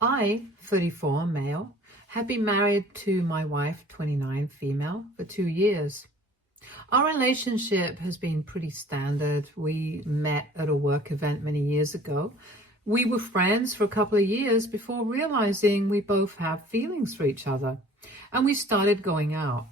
I, 34, male, have been married to my wife, 29, female, for 2 years. Our relationship has been pretty standard. We met at a work event many years ago. We were friends for a couple of years before realizing we both have feelings for each other, and we started going out.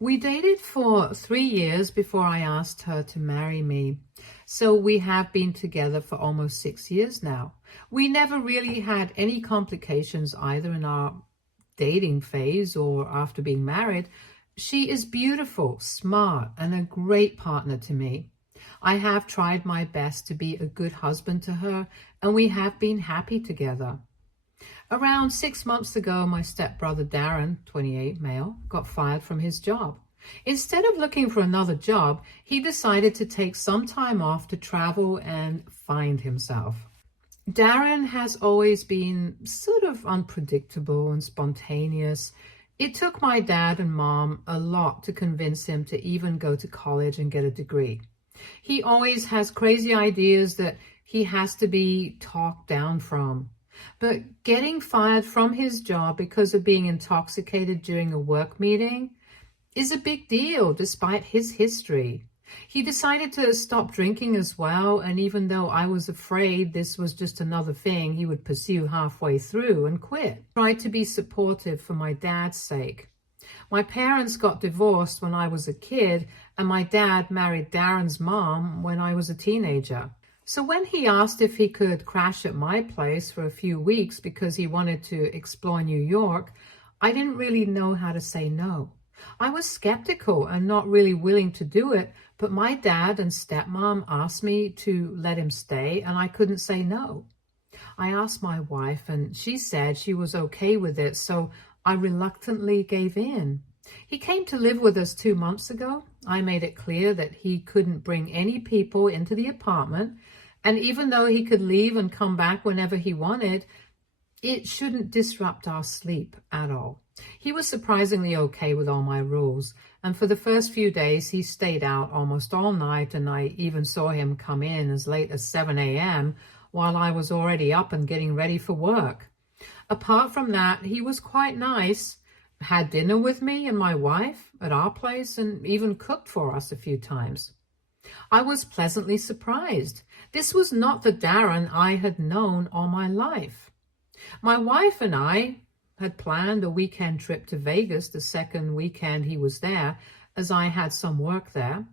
We dated for 3 years before I asked her to marry me. So we have been together for almost 6 years now. We never really had any complications either in our dating phase or after being married. She is beautiful, smart, and a great partner to me. I have tried my best to be a good husband to her, and we have been happy together. Around 6 months ago, my stepbrother Darren, 28, male, got fired from his job. Instead of looking for another job, he decided to take some time off to travel and find himself. Darren has always been sort of unpredictable and spontaneous. It took my dad and mom a lot to convince him to even go to college and get a degree. He always has crazy ideas that he has to be talked down from. But getting fired from his job because of being intoxicated during a work meeting is a big deal despite his history. He decided to stop drinking as well, and even though I was afraid this was just another thing he would pursue halfway through and quit, tried to be supportive for my dad's sake. My parents got divorced when I was a kid, and my dad married Darren's mom when I was a teenager. So when he asked if he could crash at my place for a few weeks because he wanted to explore New York, I didn't really know how to say no. I was skeptical and not really willing to do it, but my dad and stepmom asked me to let him stay, and I couldn't say no. I asked my wife, and she said she was okay with it, so I reluctantly gave in. He came to live with us 2 months ago. I made it clear that he couldn't bring any people into the apartment, and even though he could leave and come back whenever he wanted, it shouldn't disrupt our sleep at all. He was surprisingly okay with all my rules, and for the first few days he stayed out almost all night, and I even saw him come in as late as 7 a.m. while I was already up and getting ready for work. Apart from that, he was quite nice, had dinner with me and my wife at our place, and even cooked for us a few times. I was pleasantly surprised. This was not the Darren I had known all my life. My wife and I had planned a weekend trip to Vegas the second weekend he was there, as I had some work there.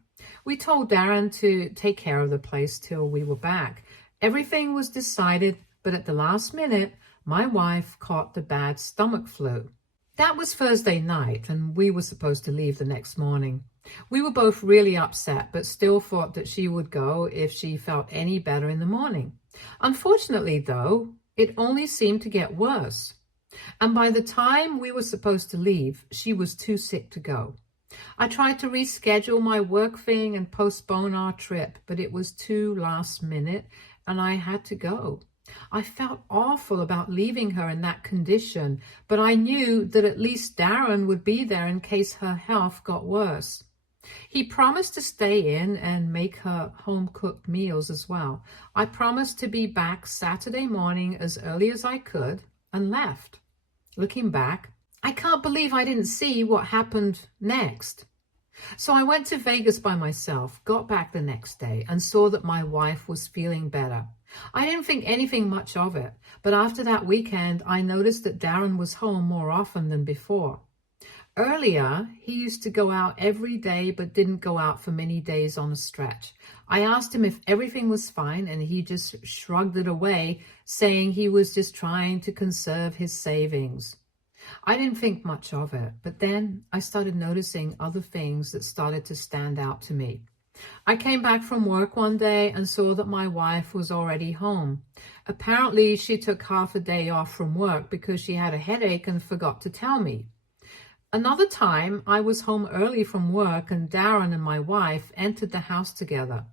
We told Darren to take care of the place till we were back. Everything was decided, but at the last minute, my wife caught the bad stomach flu. That was Thursday night, and we were supposed to leave the next morning. We were both really upset, but still thought that she would go if she felt any better in the morning. Unfortunately, though, it only seemed to get worse. And by the time we were supposed to leave, she was too sick to go. I tried to reschedule my work thing and postpone our trip, but it was too last minute, and I had to go. I felt awful about leaving her in that condition, but I knew that at least Darren would be there in case her health got worse. He promised to stay in and make her home-cooked meals as well. I promised to be back Saturday morning as early as I could and left. Looking back, I can't believe I didn't see what happened next. So I went to Vegas by myself, got back the next day, and saw that my wife was feeling better. I didn't think anything much of it, but after that weekend, I noticed that Darren was home more often than before. Earlier, he used to go out every day, but didn't go out for many days on a stretch. I asked him if everything was fine, and he just shrugged it away, saying he was just trying to conserve his savings. I didn't think much of it, but then I started noticing other things that started to stand out to me. I came back from work one day and saw that my wife was already home. Apparently, she took half a day off from work because she had a headache and forgot to tell me. Another time, I was home early from work and Darren and my wife entered the house together.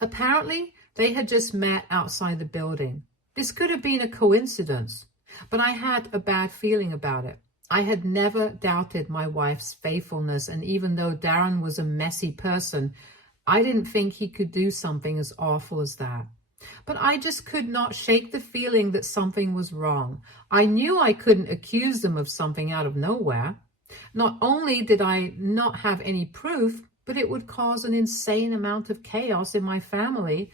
Apparently, they had just met outside the building. This could have been a coincidence, but I had a bad feeling about it. I had never doubted my wife's faithfulness, and even though Darren was a messy person, I didn't think he could do something as awful as that. But I just could not shake the feeling that something was wrong. I knew I couldn't accuse them of something out of nowhere. Not only did I not have any proof, but it would cause an insane amount of chaos in my family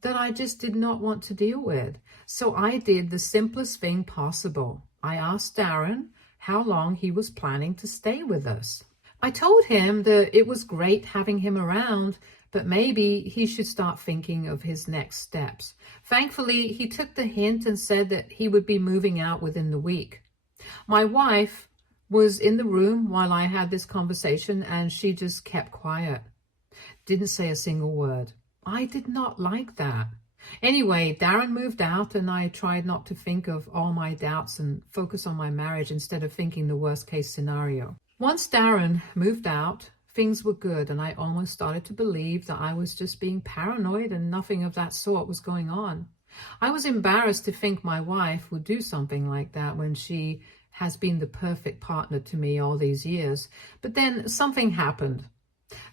that I just did not want to deal with. So I did the simplest thing possible. I asked Darren how long he was planning to stay with us. I told him that it was great having him around, but maybe he should start thinking of his next steps. Thankfully, he took the hint and said that he would be moving out within the week. My wife was in the room while I had this conversation, and she just kept quiet. Didn't say a single word. I did not like that. Anyway, Darren moved out, and I tried not to think of all my doubts and focus on my marriage instead of thinking the worst case scenario. Once Darren moved out, things were good, and I almost started to believe that I was just being paranoid and nothing of that sort was going on. I was embarrassed to think my wife would do something like that when she has been the perfect partner to me all these years. But then something happened.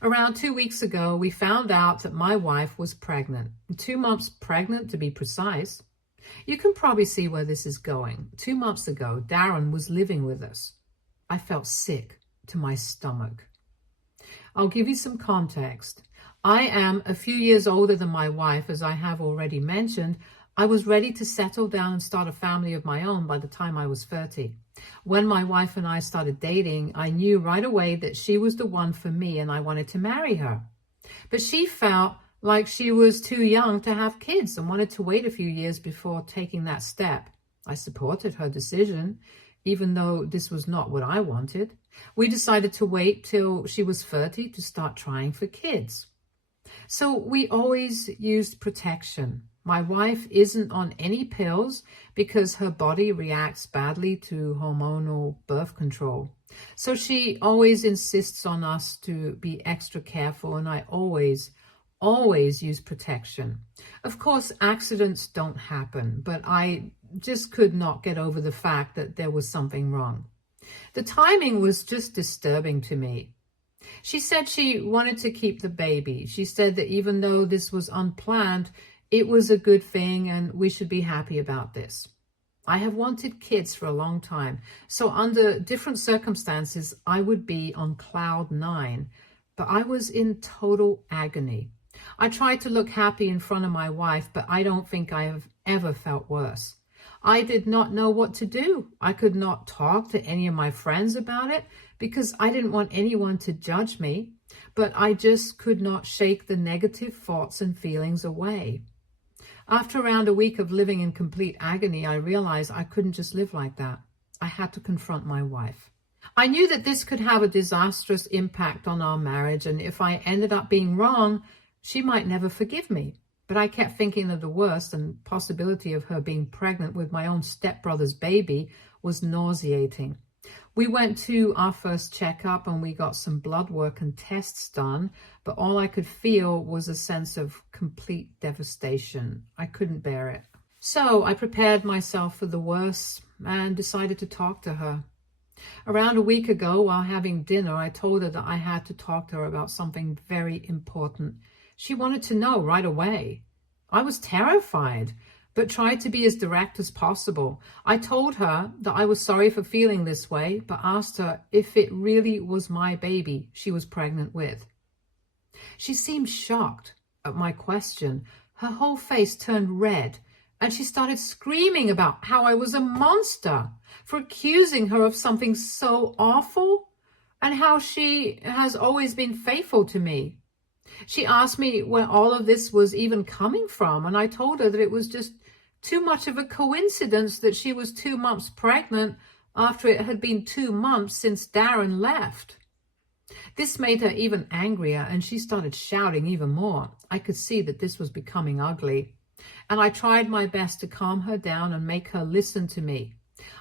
Around 2 weeks ago, we found out that my wife was pregnant. 2 months pregnant, to be precise. You can probably see where this is going. 2 months ago, Darren was living with us. I felt sick to my stomach. I'll give you some context. I am a few years older than my wife, as I have already mentioned. I was ready to settle down and start a family of my own by the time I was 30. When my wife and I started dating, I knew right away that she was the one for me and I wanted to marry her. But she felt like she was too young to have kids and wanted to wait a few years before taking that step. I supported her decision, even though this was not what I wanted. We decided to wait till she was 30 to start trying for kids. So we always used protection. My wife isn't on any pills because her body reacts badly to hormonal birth control. So she always insists on us to be extra careful, and I always use protection. Of course, accidents don't happen, but I just could not get over the fact that there was something wrong. The timing was just disturbing to me. She said she wanted to keep the baby. She said that even though this was unplanned, it was a good thing and we should be happy about this. I have wanted kids for a long time, so under different circumstances, I would be on cloud 9, but I was in total agony. I tried to look happy in front of my wife, but I don't think I have ever felt worse. I did not know what to do. I could not talk to any of my friends about it because I didn't want anyone to judge me, but I just could not shake the negative thoughts and feelings away. After around a week of living in complete agony, I realized I couldn't just live like that. I had to confront my wife. I knew that this could have a disastrous impact on our marriage, and if I ended up being wrong, she might never forgive me. But I kept thinking of the worst, and possibility of her being pregnant with my own stepbrother's baby was nauseating. We went to our first checkup and we got some blood work and tests done, but all I could feel was a sense of complete devastation. I couldn't bear it. So I prepared myself for the worst and decided to talk to her. Around a week ago, while having dinner, I told her that I had to talk to her about something very important. She wanted to know right away. I was terrified, but tried to be as direct as possible. I told her that I was sorry for feeling this way, but asked her if it really was my baby she was pregnant with. She seemed shocked at my question. Her whole face turned red, and she started screaming about how I was a monster for accusing her of something so awful, and how she has always been faithful to me. She asked me where all of this was even coming from, and I told her that it was just too much of a coincidence that she was 2 months pregnant after it had been 2 months since Darren left. This made her even angrier, and she started shouting even more. I could see that this was becoming ugly, and I tried my best to calm her down and make her listen to me.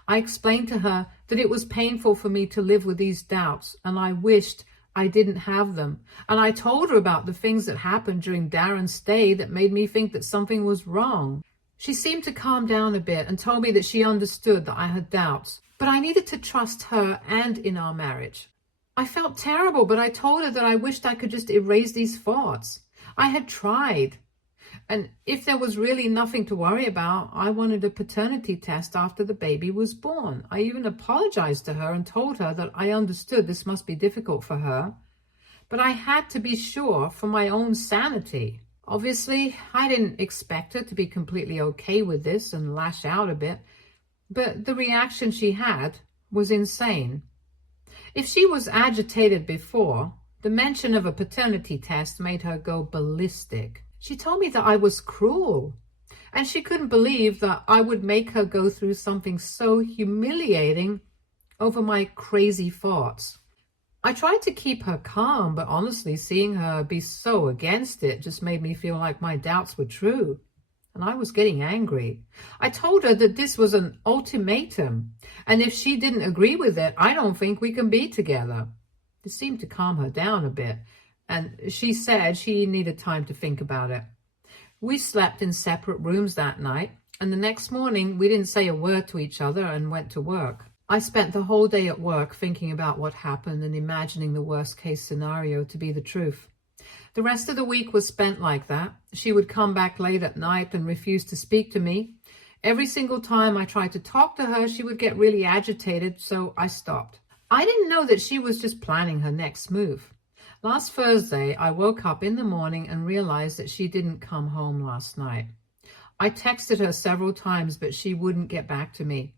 I explained to her that it was painful for me to live with these doubts, and I wished I didn't have them. And I told her about the things that happened during Darren's stay that made me think that something was wrong. She seemed to calm down a bit and told me that she understood that I had doubts, but I needed to trust her and in our marriage. I felt terrible, but I told her that I wished I could just erase these thoughts. I had tried. And if there was really nothing to worry about, I wanted a paternity test after the baby was born. I even apologized to her and told her that I understood this must be difficult for her, but I had to be sure for my own sanity. Obviously, I didn't expect her to be completely okay with this and lash out a bit, but the reaction she had was insane. If she was agitated before, the mention of a paternity test made her go ballistic. She told me that I was cruel, and she couldn't believe that I would make her go through something so humiliating over my crazy thoughts. I tried to keep her calm, but honestly, seeing her be so against it just made me feel like my doubts were true, and I was getting angry. I told her that this was an ultimatum, and if she didn't agree with it, I don't think we can be together. This seemed to calm her down a bit, and she said she needed time to think about it. We slept in separate rooms that night, and the next morning we didn't say a word to each other and went to work. I spent the whole day at work thinking about what happened and imagining the worst case scenario to be the truth. The rest of the week was spent like that. She would come back late at night and refuse to speak to me. Every single time I tried to talk to her, she would get really agitated, so I stopped. I didn't know that she was just planning her next move. Last Thursday, I woke up in the morning and realized that she didn't come home last night. I texted her several times, but she wouldn't get back to me.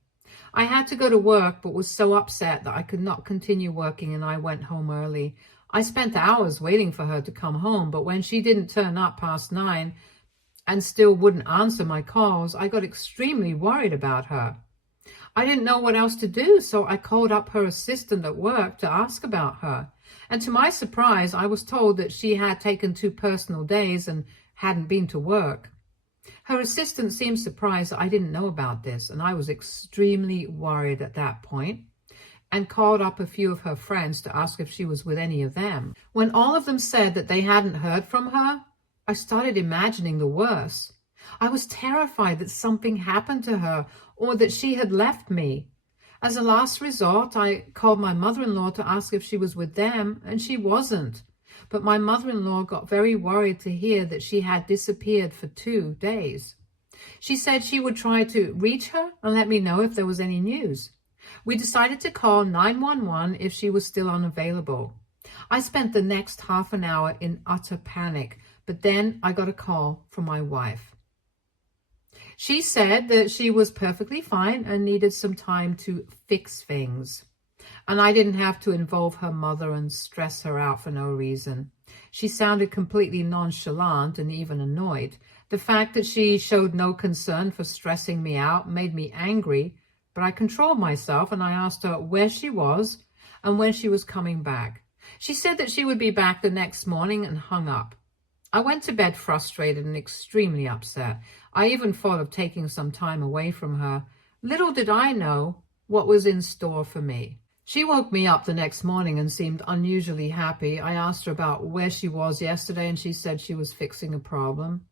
I had to go to work, but was so upset that I could not continue working, and I went home early. I spent hours waiting for her to come home, but when she didn't turn up past 9 and still wouldn't answer my calls, I got extremely worried about her. I didn't know what else to do, so I called up her assistant at work to ask about her. And to my surprise, I was told that she had taken 2 personal days and hadn't been to work. Her assistant seemed surprised that I didn't know about this, and I was extremely worried at that point and called up a few of her friends to ask if she was with any of them. When all of them said that they hadn't heard from her, I started imagining the worst. I was terrified that something happened to her or that she had left me. As a last resort, I called my mother-in-law to ask if she was with them, and she wasn't. But my mother-in-law got very worried to hear that she had disappeared for 2 days. She said she would try to reach her and let me know if there was any news. We decided to call 911 if she was still unavailable. I spent the next half an hour in utter panic, but then I got a call from my wife. She said that she was perfectly fine and needed some time to fix things. And I didn't have to involve her mother and stress her out for no reason. She sounded completely nonchalant and even annoyed. The fact that she showed no concern for stressing me out made me angry, but I controlled myself and I asked her where she was and when she was coming back. She said that she would be back the next morning and hung up. I went to bed frustrated and extremely upset. I even thought of taking some time away from her. Little did I know what was in store for me. She woke me up the next morning and seemed unusually happy. I asked her about where she was yesterday, and she said she was fixing a problem.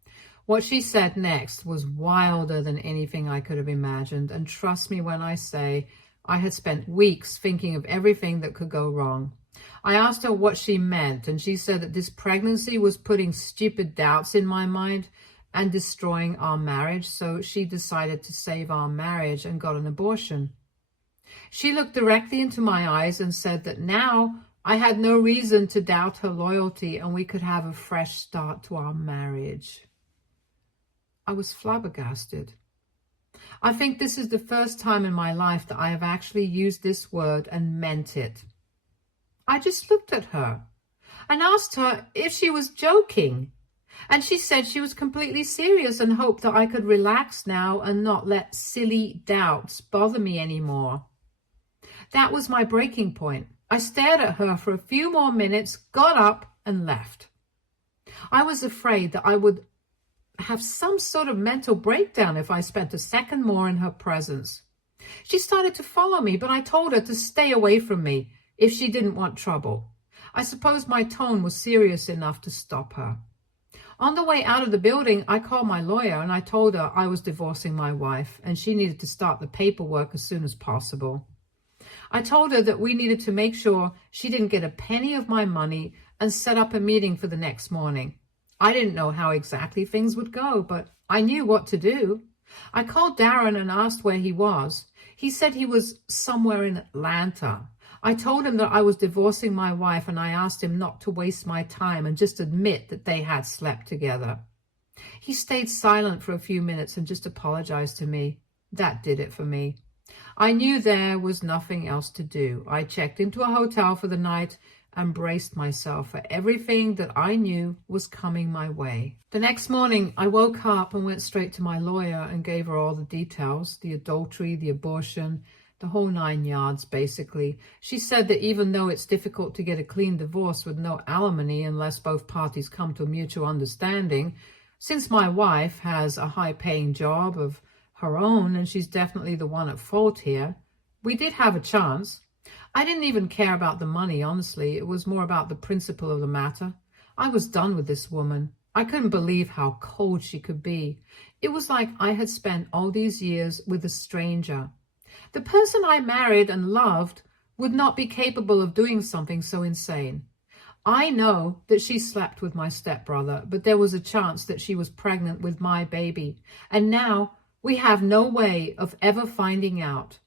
What she said next was wilder than anything I could have imagined, and trust me when I say I had spent weeks thinking of everything that could go wrong. I asked her what she meant, and she said that this pregnancy was putting stupid doubts in my mind and destroying our marriage, so she decided to save our marriage and got an abortion. She looked directly into my eyes and said that now I had no reason to doubt her loyalty and we could have a fresh start to our marriage. I was flabbergasted. I think this is the first time in my life that I have actually used this word and meant it. I just looked at her and asked her if she was joking. And she said she was completely serious and hoped that I could relax now and not let silly doubts bother me anymore. That was my breaking point. I stared at her for a few more minutes, got up and left. I was afraid that I would have some sort of mental breakdown if I spent a second more in her presence. She started to follow me, but I told her to stay away from me if she didn't want trouble. I suppose my tone was serious enough to stop her. On the way out of the building, I called my lawyer and I told her I was divorcing my wife and she needed to start the paperwork as soon as possible. I told her that we needed to make sure she didn't get a penny of my money and set up a meeting for the next morning. I didn't know how exactly things would go, but I knew what to do. I called Darren and asked where he was. He said he was somewhere in Atlanta. I told him that I was divorcing my wife, and I asked him not to waste my time and just admit that they had slept together. He stayed silent for a few minutes and just apologized to me. That did it for me. I knew there was nothing else to do. I checked into a hotel for the night and braced myself for everything that I knew was coming my way. The next morning, I woke up and went straight to my lawyer and gave her all the details, the adultery, the abortion, the whole 9 yards, basically. She said that even though it's difficult to get a clean divorce with no alimony unless both parties come to a mutual understanding, since my wife has a high-paying job of her own and she's definitely the one at fault here, we did have a chance. I didn't even care about the money, honestly. It was more about the principle of the matter. I was done with this woman. I couldn't believe how cold she could be. It was like I had spent all these years with a stranger. The person I married and loved would not be capable of doing something so insane. I know that she slept with my stepbrother, but there was a chance that she was pregnant with my baby. And now we have no way of ever finding out.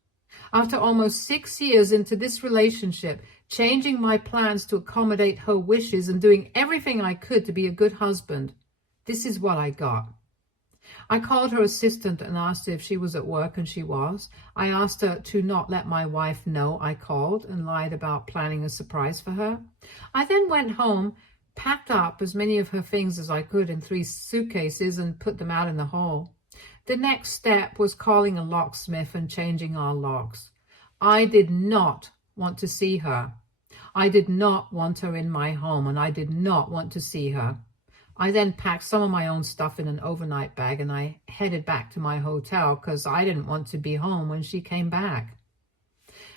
After almost 6 years into this relationship, changing my plans to accommodate her wishes and doing everything I could to be a good husband, this is what I got. I called her assistant and asked her if she was at work, and she was. I asked her to not let my wife know I called and lied about planning a surprise for her. I then went home, packed up as many of her things as I could in 3 suitcases and put them out in the hall. The next step was calling a locksmith and changing our locks. I did not want to see her. I did not want her in my home, and I did not want to see her. I then packed some of my own stuff in an overnight bag and I headed back to my hotel because I didn't want to be home when she came back.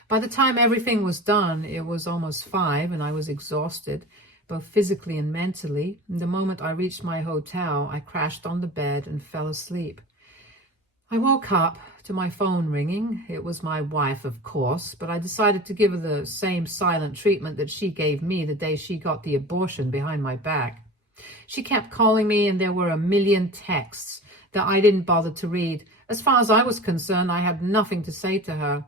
By the time everything was done, it was almost 5 and I was exhausted, both physically and mentally. And the moment I reached my hotel, I crashed on the bed and fell asleep. I woke up to my phone ringing. It was my wife, of course, but I decided to give her the same silent treatment that she gave me the day she got the abortion behind my back. She kept calling me, and there were a million texts that I didn't bother to read. As far as I was concerned, I had nothing to say to her.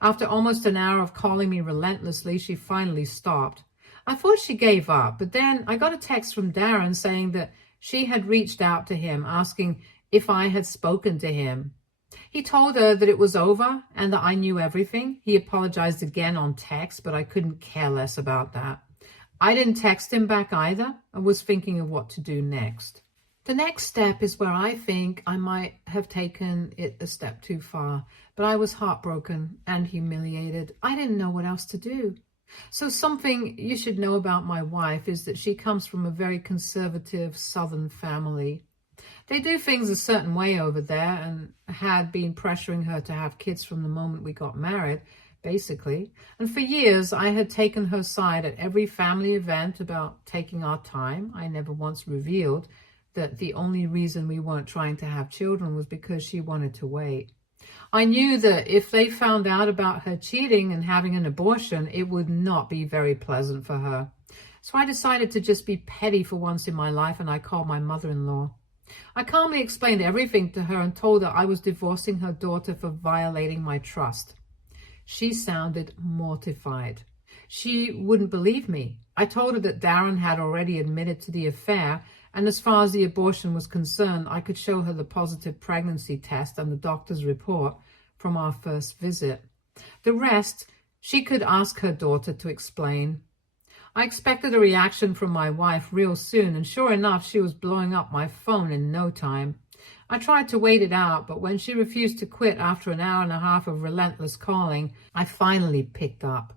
After almost an hour of calling me relentlessly, she finally stopped. I thought she gave up, but then I got a text from Darren saying that she had reached out to him, asking if I had spoken to him. He told her that it was over and that I knew everything. He apologized again on text, but I couldn't care less about that. I didn't text him back either. I was thinking of what to do next. The next step is where I think I might have taken it a step too far, but I was heartbroken and humiliated. I didn't know what else to do. So something you should know about my wife is that she comes from a very conservative Southern family. They do things a certain way over there and had been pressuring her to have kids from the moment we got married, basically. And for years, I had taken her side at every family event about taking our time. I never once revealed that the only reason we weren't trying to have children was because she wanted to wait. I knew that if they found out about her cheating and having an abortion, it would not be very pleasant for her. So I decided to just be petty for once in my life, and I called my mother-in-law. I calmly explained everything to her and told her I was divorcing her daughter for violating my trust. She sounded mortified. She wouldn't believe me. I told her that Darren had already admitted to the affair, and as far as the abortion was concerned, I could show her the positive pregnancy test and the doctor's report from our first visit. The rest, she could ask her daughter to explain. I expected a reaction from my wife real soon, and sure enough, she was blowing up my phone in no time. I tried to wait it out, but when she refused to quit after an hour and a half of relentless calling, I finally picked up.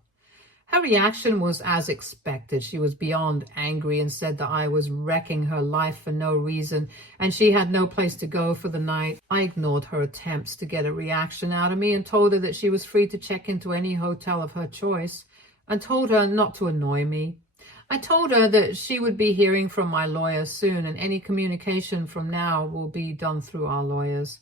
Her reaction was as expected. She was beyond angry and said that I was wrecking her life for no reason, and she had no place to go for the night. I ignored her attempts to get a reaction out of me and told her that she was free to check into any hotel of her choice, and told her not to annoy me. I told her that she would be hearing from my lawyer soon, and any communication from now will be done through our lawyers.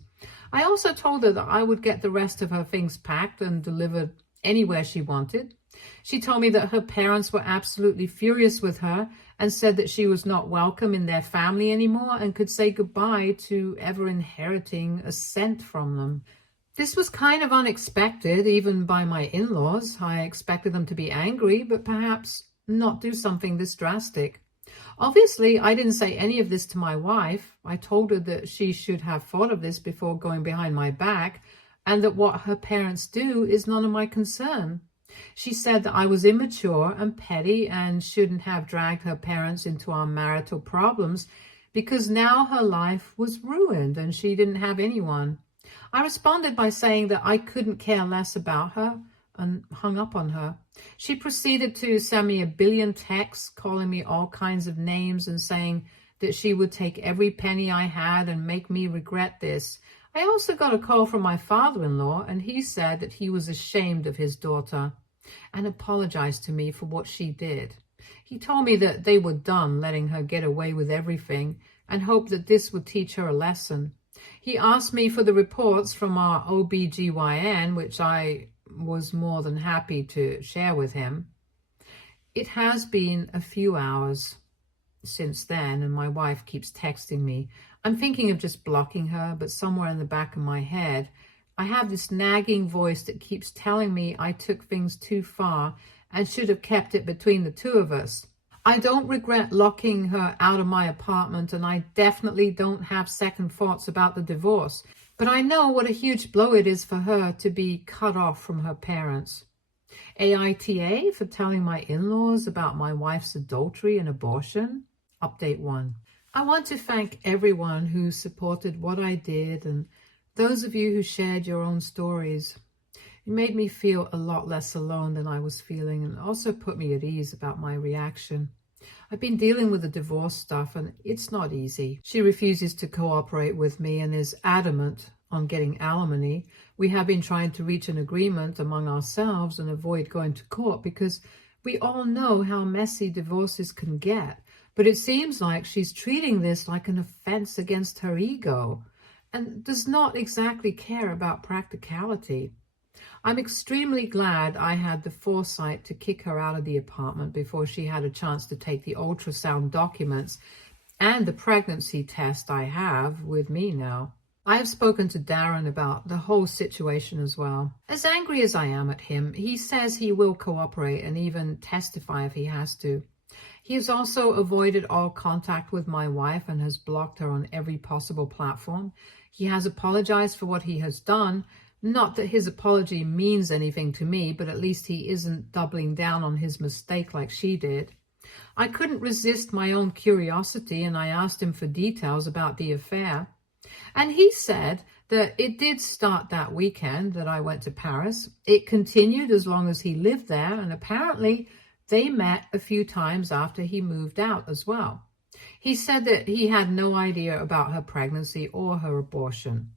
I also told her that I would get the rest of her things packed and delivered anywhere she wanted. She told me that her parents were absolutely furious with her and said that she was not welcome in their family anymore and could say goodbye to ever inheriting a cent from them. This was kind of unexpected, even by my in-laws. I expected them to be angry, but perhaps not do something this drastic. Obviously, I didn't say any of this to my wife. I told her that she should have thought of this before going behind my back, and that what her parents do is none of my concern. She said that I was immature and petty and shouldn't have dragged her parents into our marital problems because now her life was ruined and she didn't have anyone. I responded by saying that I couldn't care less about her and hung up on her. She proceeded to send me a billion texts calling me all kinds of names and saying that she would take every penny I had and make me regret this. I also got a call from my father-in-law, and he said that he was ashamed of his daughter and apologized to me for what she did. He told me that they were done letting her get away with everything and hoped that this would teach her a lesson. He asked me for the reports from our OBGYN, which I was more than happy to share with him. It has been a few hours since then, and my wife keeps texting me. I'm thinking of just blocking her, but somewhere in the back of my head, I have this nagging voice that keeps telling me I took things too far and should have kept it between the two of us. I don't regret locking her out of my apartment, and I definitely don't have second thoughts about the divorce. But I know what a huge blow it is for her to be cut off from her parents. AITA for telling my in-laws about my wife's adultery and abortion. Update 1. I want to thank everyone who supported what I did and those of you who shared your own stories. It made me feel a lot less alone than I was feeling and also put me at ease about my reaction. I've been dealing with the divorce stuff and it's not easy. She refuses to cooperate with me and is adamant on getting alimony. We have been trying to reach an agreement among ourselves and avoid going to court because we all know how messy divorces can get. But it seems like she's treating this like an offense against her ego and does not exactly care about practicality. I'm extremely glad I had the foresight to kick her out of the apartment before she had a chance to take the ultrasound documents and the pregnancy test I have with me now. I have spoken to Darren about the whole situation as well. As angry as I am at him, he says he will cooperate and even testify if he has to. He has also avoided all contact with my wife and has blocked her on every possible platform. He has apologized for what he has done. Not that his apology means anything to me, but at least he isn't doubling down on his mistake like she did. I couldn't resist my own curiosity and I asked him for details about the affair. And he said that it did start that weekend that I went to Paris. It continued as long as he lived there, and apparently they met a few times after he moved out as well. He said that he had no idea about her pregnancy or her abortion.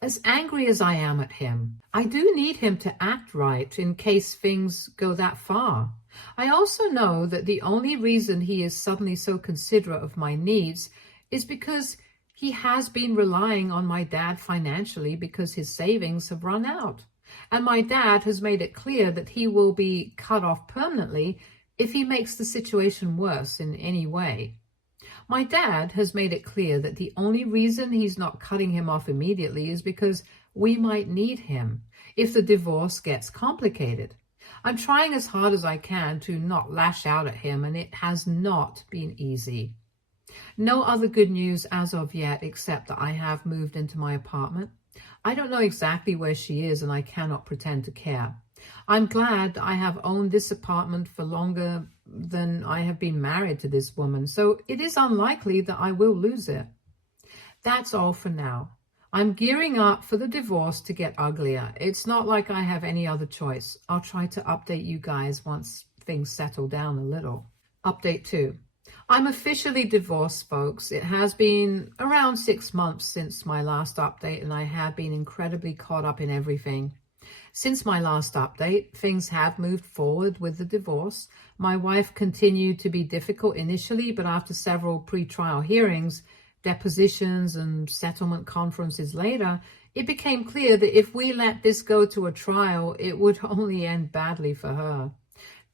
As angry as I am at him, I do need him to act right in case things go that far. I also know that the only reason he is suddenly so considerate of my needs is because he has been relying on my dad financially because his savings have run out. And my dad has made it clear that he will be cut off permanently if he makes the situation worse in any way. My dad has made it clear that the only reason he's not cutting him off immediately is because we might need him if the divorce gets complicated. I'm trying as hard as I can to not lash out at him, and it has not been easy. No other good news as of yet, except that I have moved into my apartment. I don't know exactly where she is, and I cannot pretend to care. I'm glad I have owned this apartment for longer than I have been married to this woman, so it is unlikely that I will lose it. That's all for now. I'm gearing up for the divorce to get uglier. It's not like I have any other choice. I'll try to update you guys once things settle down a little. Update 2. I'm officially divorced, folks. It has been around 6 months since my last update, and I have been incredibly caught up in everything. Since my last update, things have moved forward with the divorce. My wife continued to be difficult initially, but after several pre-trial hearings, depositions, and settlement conferences later, it became clear that if we let this go to a trial, it would only end badly for her.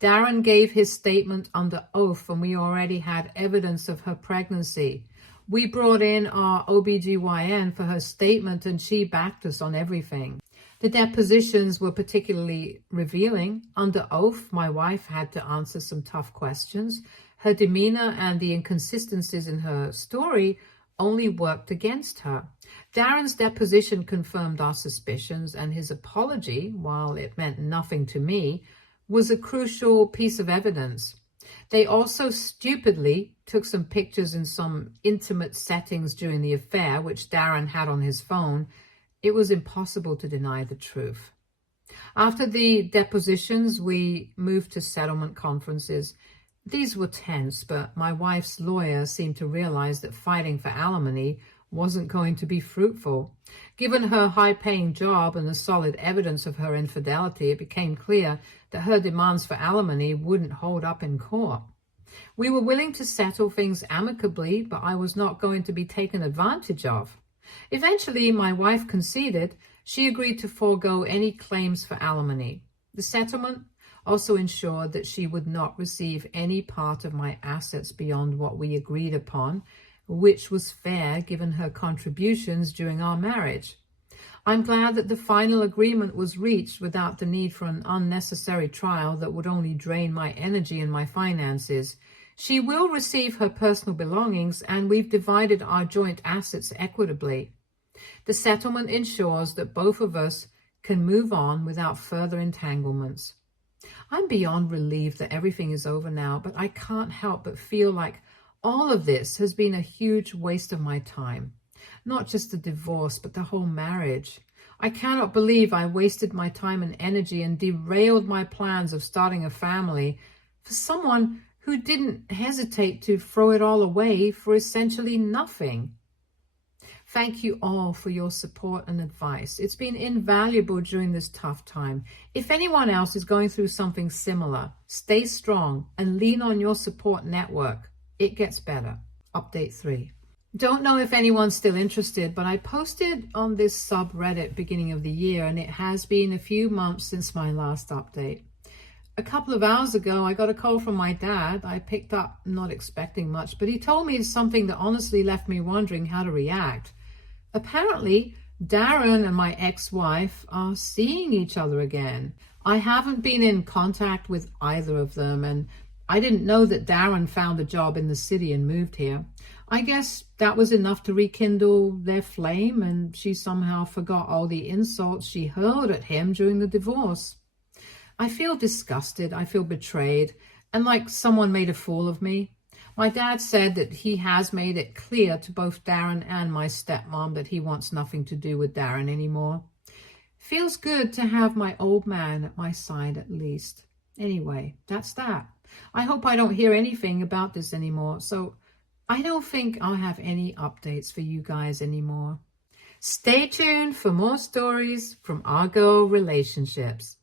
Darren gave his statement under oath and we already had evidence of her pregnancy. We brought in our OBGYN for her statement and she backed us on everything. The depositions were particularly revealing. Under oath, my wife had to answer some tough questions. Her demeanor and the inconsistencies in her story only worked against her. Darren's deposition confirmed our suspicions, and his apology, while it meant nothing to me, was a crucial piece of evidence. They also stupidly took some pictures in some intimate settings during the affair, which Darren had on his phone. It was impossible to deny the truth. After the depositions, we moved to settlement conferences. These were tense, but my wife's lawyer seemed to realize that fighting for alimony wasn't going to be fruitful. Given her high-paying job and the solid evidence of her infidelity, it became clear that her demands for alimony wouldn't hold up in court. We were willing to settle things amicably, but I was not going to be taken advantage of. Eventually, my wife conceded. She agreed to forego any claims for alimony. The settlement also ensured that she would not receive any part of my assets beyond what we agreed upon, which was fair given her contributions during our marriage. I'm glad that the final agreement was reached without the need for an unnecessary trial that would only drain my energy and my finances. She will receive her personal belongings, and we've divided our joint assets equitably. The settlement ensures that both of us can move on without further entanglements. I'm beyond relieved that everything is over now, but I can't help but feel like all of this has been a huge waste of my time. Not just the divorce, but the whole marriage. I cannot believe I wasted my time and energy and derailed my plans of starting a family for someone who didn't hesitate to throw it all away for essentially nothing. Thank you all for your support and advice. It's been invaluable during this tough time. If anyone else is going through something similar, stay strong and lean on your support network. It gets better. Update 3. Don't know if anyone's still interested, but I posted on this subreddit beginning of the year, and it has been a few months since my last update. A couple of hours ago, I got a call from my dad. I picked up, not expecting much, but he told me something that honestly left me wondering how to react. Apparently, Darren and my ex-wife are seeing each other again. I haven't been in contact with either of them, and I didn't know that Darren found a job in the city and moved here. I guess that was enough to rekindle their flame, and she somehow forgot all the insults she hurled at him during the divorce. I feel disgusted, I feel betrayed, and like someone made a fool of me. My dad said that he has made it clear to both Darren and my stepmom that he wants nothing to do with Darren anymore. Feels good to have my old man at my side at least. Anyway, that's that. I hope I don't hear anything about this anymore, so I don't think I'll have any updates for you guys anymore. Stay tuned for more stories from our girl relationships.